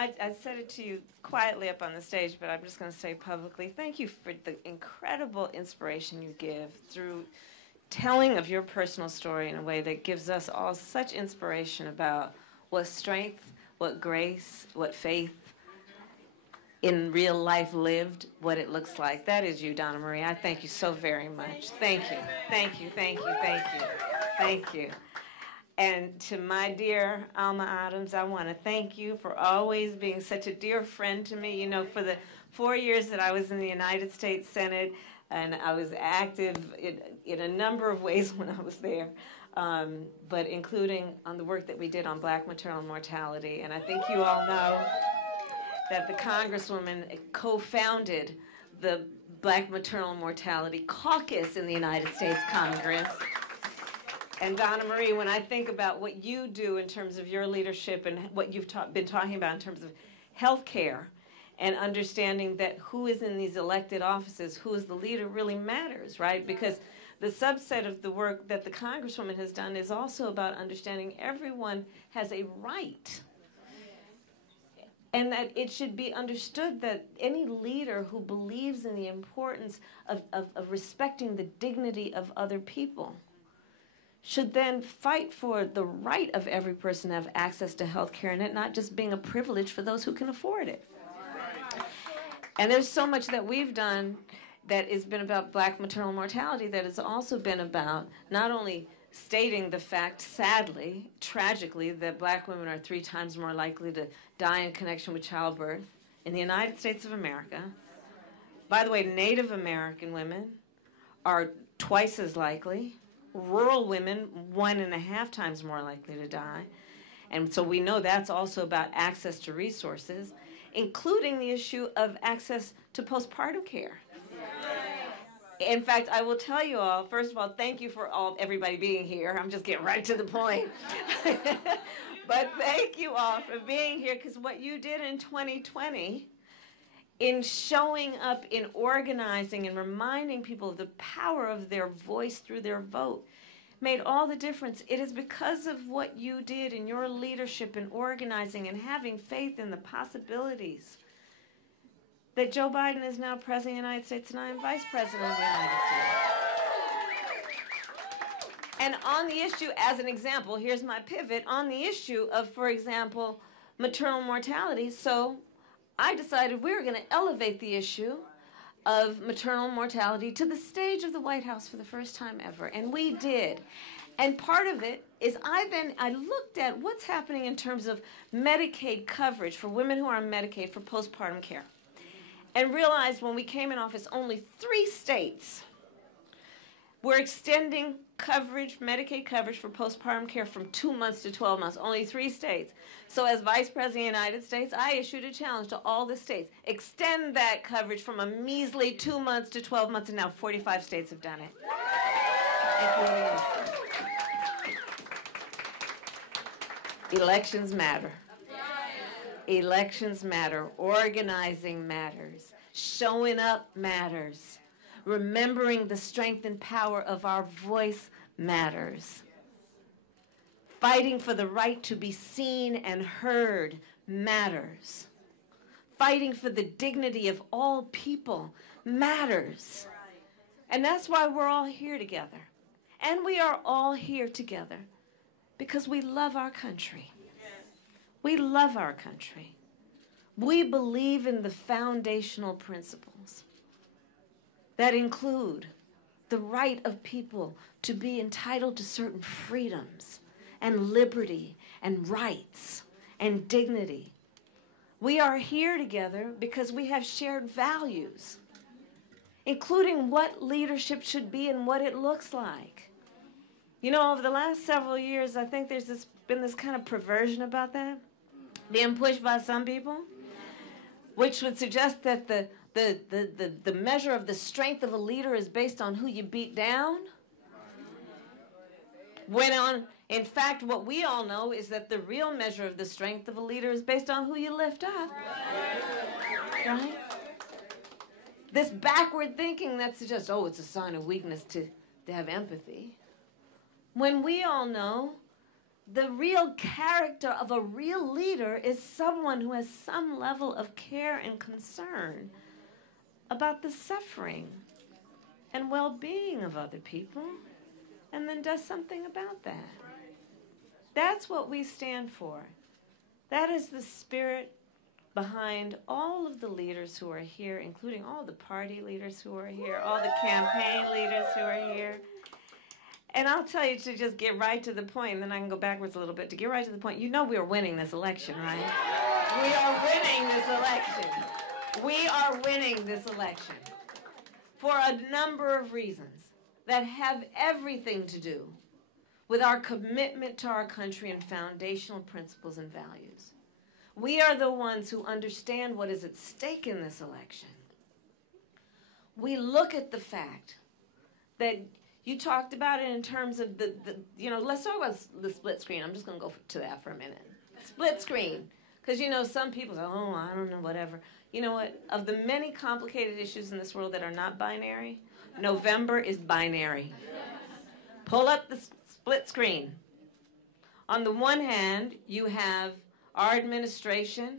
I said it to you quietly up on the stage, but I'm just going to say publicly, thank you for the incredible inspiration you give through telling of your personal story in a way that gives us all such inspiration about what strength, what grace, what faith in real life lived, what it looks like. That is you, Donna Marie. I thank you so very much. Thank you. Thank you. Thank you. Thank you. Thank you. And to my dear Alma Adams, I want to thank you for always being such a dear friend to me. You know, for the 4 years that I was in the United States Senate, and I was active in a number of ways when I was there, but including on the work that we did on black maternal mortality. And I think you all know that the Congresswoman co-founded the Black Maternal Mortality Caucus in the United States Congress. And Donna Marie, when I think about what you do in terms of your leadership and what you've been talking about in terms of health care and understanding that who is in these elected offices, who is the leader really matters, right? Because the subset of the work that the Congresswoman has done is also about understanding everyone has a right. And that it should be understood that any leader who believes in the importance of respecting the dignity of other people should then fight for the right of every person to have access to health care, and it not just being a privilege for those who can afford it. And there's so much that we've done that has been about black maternal mortality that has also been about not only stating the fact, sadly, tragically, that black women are 3 times more likely to die in connection with childbirth in the United States of America. By the way, Native American women are twice as likely. Rural women, 1.5 times more likely to die. And so we know that's also about access to resources, including the issue of access to postpartum care. In fact, I will tell you all, first of all, thank you for everybody being here. I'm just getting right to the point. But thank you all for being here, because what you did in 2020 in showing up, in organizing and reminding people of the power of their voice through their vote made all the difference. It is because of what you did in your leadership in organizing and having faith in the possibilities that Joe Biden is now President of the United States and I am Vice President of the United States. And on the issue, as an example, here's my pivot, on the issue of, for example, maternal mortality, so I decided we were going to elevate the issue of maternal mortality to the stage of the White House for the first time ever, and we did. And part of it is I looked at what's happening in terms of Medicaid coverage for women who are on Medicaid for postpartum care, and realized when we came in office only 3 states were extending coverage, Medicaid coverage for postpartum care from 2 months to 12 months, only 3 states. So as Vice President of the United States, I issued a challenge to all the states. Extend that coverage from a measly 2 months to 12 months, and now 45 states have done it. Elections matter. Elections matter. Organizing matters. Showing up matters. Remembering the strength and power of our voice matters. Fighting for the right to be seen and heard matters. Fighting for the dignity of all people matters. And that's why we're all here together. And we are all here together because we love our country. We love our country. We believe in the foundational principles that include the right of people to be entitled to certain freedoms and liberty and rights and dignity. We are here together because we have shared values, including what leadership should be and what it looks like. You know, over the last several years, I think there's been this kind of perversion about that, being pushed by some people, which would suggest that the measure of the strength of a leader is based on who you beat down. In fact, what we all know is that the real measure of the strength of a leader is based on who you lift up. Right? This backward thinking that suggests, oh, it's a sign of weakness to have empathy. When we all know The real character of a real leader is someone who has some level of care and concern about the suffering and well-being of other people, and then does something about that. That's what we stand for. That is the spirit behind all of the leaders who are here, including all the party leaders who are here, all the campaign leaders who are here. And I'll tell you, to just get right to the point, and then I can go backwards a little bit. To get right to the point, you know we are winning this election, right? We are winning this election. We are winning this election for a number of reasons that have everything to do with our commitment to our country and foundational principles and values. We are the ones who understand what is at stake in this election. We look at the fact that you talked about it in terms of let's talk about the split screen. I'm just going to go to that for a minute. Split screen. Because, some people say, oh, I don't know, whatever. You know what? Of the many complicated issues in this world that are not binary, November is binary. Pull up the split screen. On the one hand, you have our administration,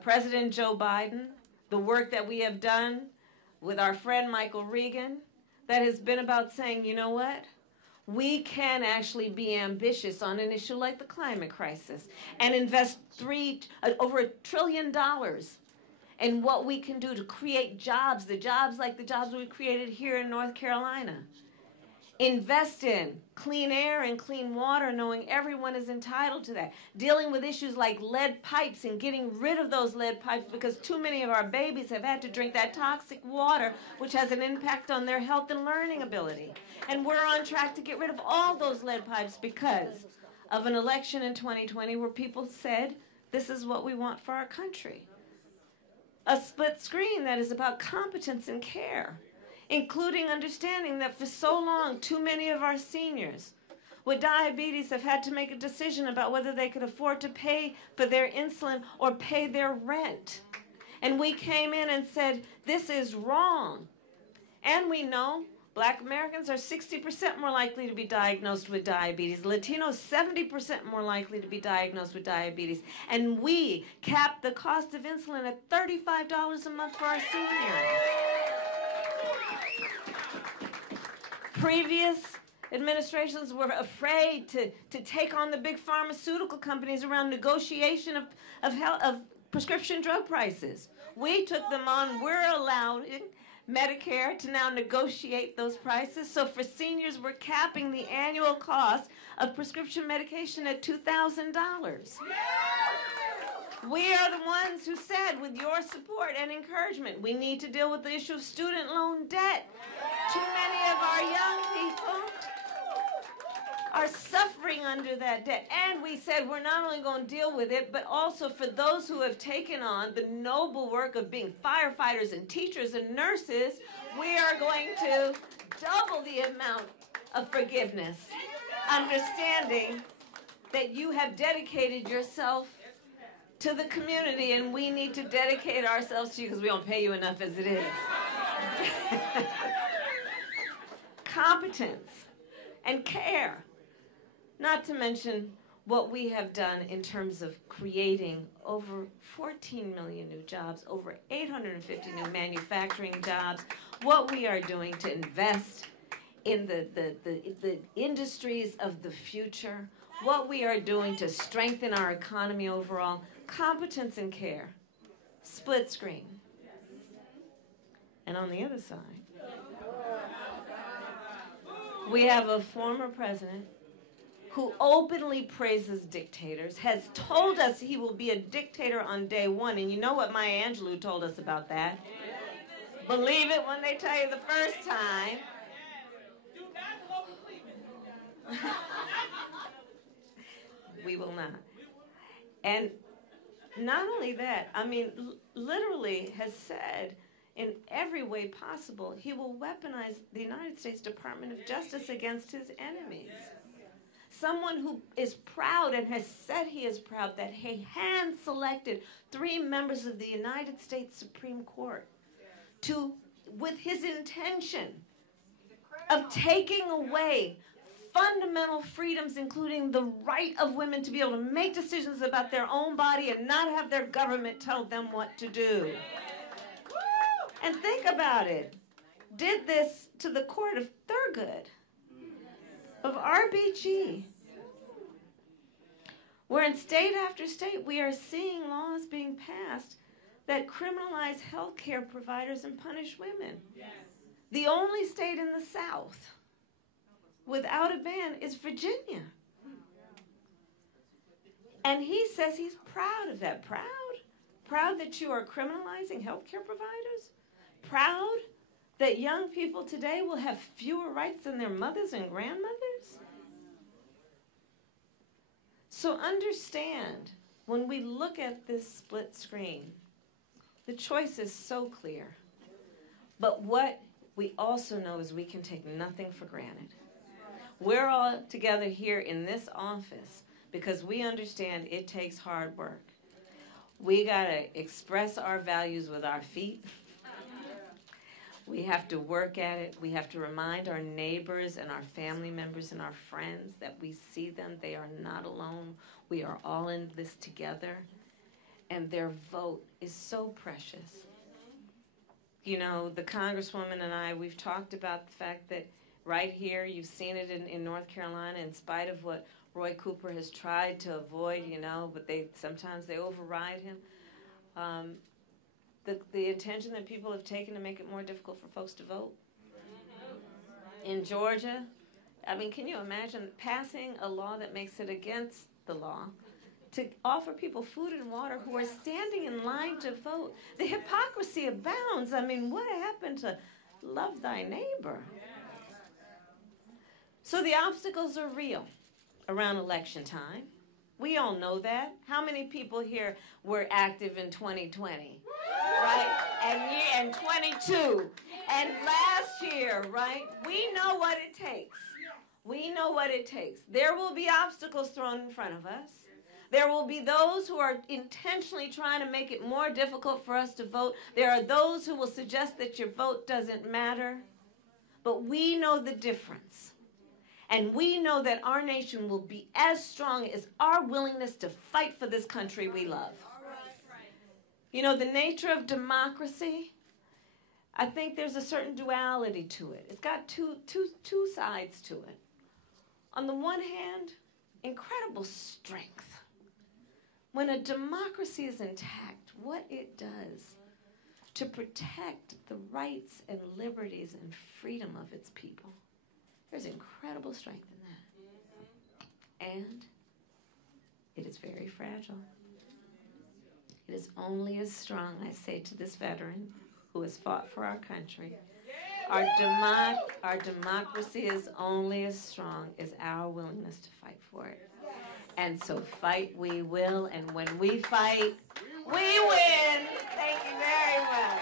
President Joe Biden, the work that we have done with our friend Michael Regan, that has been about saying, you know what? We can actually be ambitious on an issue like the climate crisis and invest over $1 trillion in what we can do to create jobs, the jobs like the jobs we created here in North Carolina. Invest in clean air and clean water, knowing everyone is entitled to that. Dealing with issues like lead pipes and getting rid of those lead pipes because too many of our babies have had to drink that toxic water, which has an impact on their health and learning ability. And we're on track to get rid of all those lead pipes because of an election in 2020 where people said, this is what we want for our country. A split screen that is about competence and care, including understanding that for so long, too many of our seniors with diabetes have had to make a decision about whether they could afford to pay for their insulin or pay their rent. And we came in and said, this is wrong. And we know Black Americans are 60% more likely to be diagnosed with diabetes. Latinos, 70% more likely to be diagnosed with diabetes. And we capped the cost of insulin at $35 a month for our seniors. Previous administrations were afraid to take on the big pharmaceutical companies around negotiation of prescription drug prices. We took them on. We're allowing Medicare to now negotiate those prices. So for seniors, we're capping the annual cost of prescription medication at $2,000. We are the ones who said, with your support and encouragement, we need to deal with the issue of student loan debt. Too many of our young people are suffering under that debt. And we said we're not only going to deal with it, but also for those who have taken on the noble work of being firefighters and teachers and nurses, we are going to double the amount of forgiveness, understanding that you have dedicated yourself to the community, and we need to dedicate ourselves to you because we don't pay you enough as it is. Competence and care, not to mention what we have done in terms of creating over 14 million new jobs, over 850 new manufacturing jobs, what we are doing to invest in the industries of the future, what we are doing to strengthen our economy overall. Competence and care, split screen. And on the other side, we have a former president who openly praises dictators, has told us he will be a dictator on day one. And you know what Maya Angelou told us about that? Believe it when they tell you the first time. We will not. And not only that, I mean, literally has said in every way possible, he will weaponize the United States Department of Justice against his enemies. Someone who is proud and has said he is proud that he hand-selected 3 members of the United States Supreme Court with his intention of taking away fundamental freedoms, including the right of women to be able to make decisions about their own body and not have their government tell them what to do. And think about it. Did this to the court of Thurgood, of RBG, where in state after state we are seeing laws being passed that criminalize health care providers and punish women. The only state in the South without a ban is Virginia. And he says he's proud of that. Proud that you are criminalizing health care providers. Proud that young people today will have fewer rights than their mothers and grandmothers. So understand, when we look at this split screen, the choice is so clear. But what we also know is we can take nothing for granted. We're all together here in this office because we understand it takes hard work. We got to express our values with our feet. We have to work at it. We have to remind our neighbors and our family members and our friends that we see them. They are not alone. We are all in this together. And their vote is so precious. You know, the Congresswoman and I, we've talked about the fact that right here, you've seen it in North Carolina, in spite of what Roy Cooper has tried to avoid, you know, but sometimes they override him. The intention that people have taken to make it more difficult for folks to vote. In Georgia, I mean, can you imagine passing a law that makes it against the law to offer people food and water who are standing in line to vote? The hypocrisy abounds. I mean, what happened to love thy neighbor? So the obstacles are real around election time. We all know that. How many people here were active in 2020? Right? And 22. And last year, right? We know what it takes. We know what it takes. There will be obstacles thrown in front of us. There will be those who are intentionally trying to make it more difficult for us to vote. There are those who will suggest that your vote doesn't matter. But we know the difference. And we know that our nation will be as strong as our willingness to fight for this country we love. You know, the nature of democracy, I think there's a certain duality to it. It's got two sides to it. On the one hand, incredible strength. When a democracy is intact, what it does to protect the rights and liberties and freedom of its people. There's incredible strength in that. And it is very fragile. It is only as strong, I say to this veteran who has fought for our country. Our democracy is only as strong as our willingness to fight for it. And so fight we will, and when we fight, we win. Thank you very much.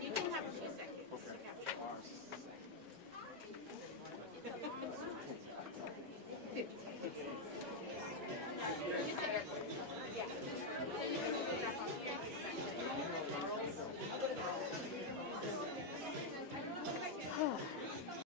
You can have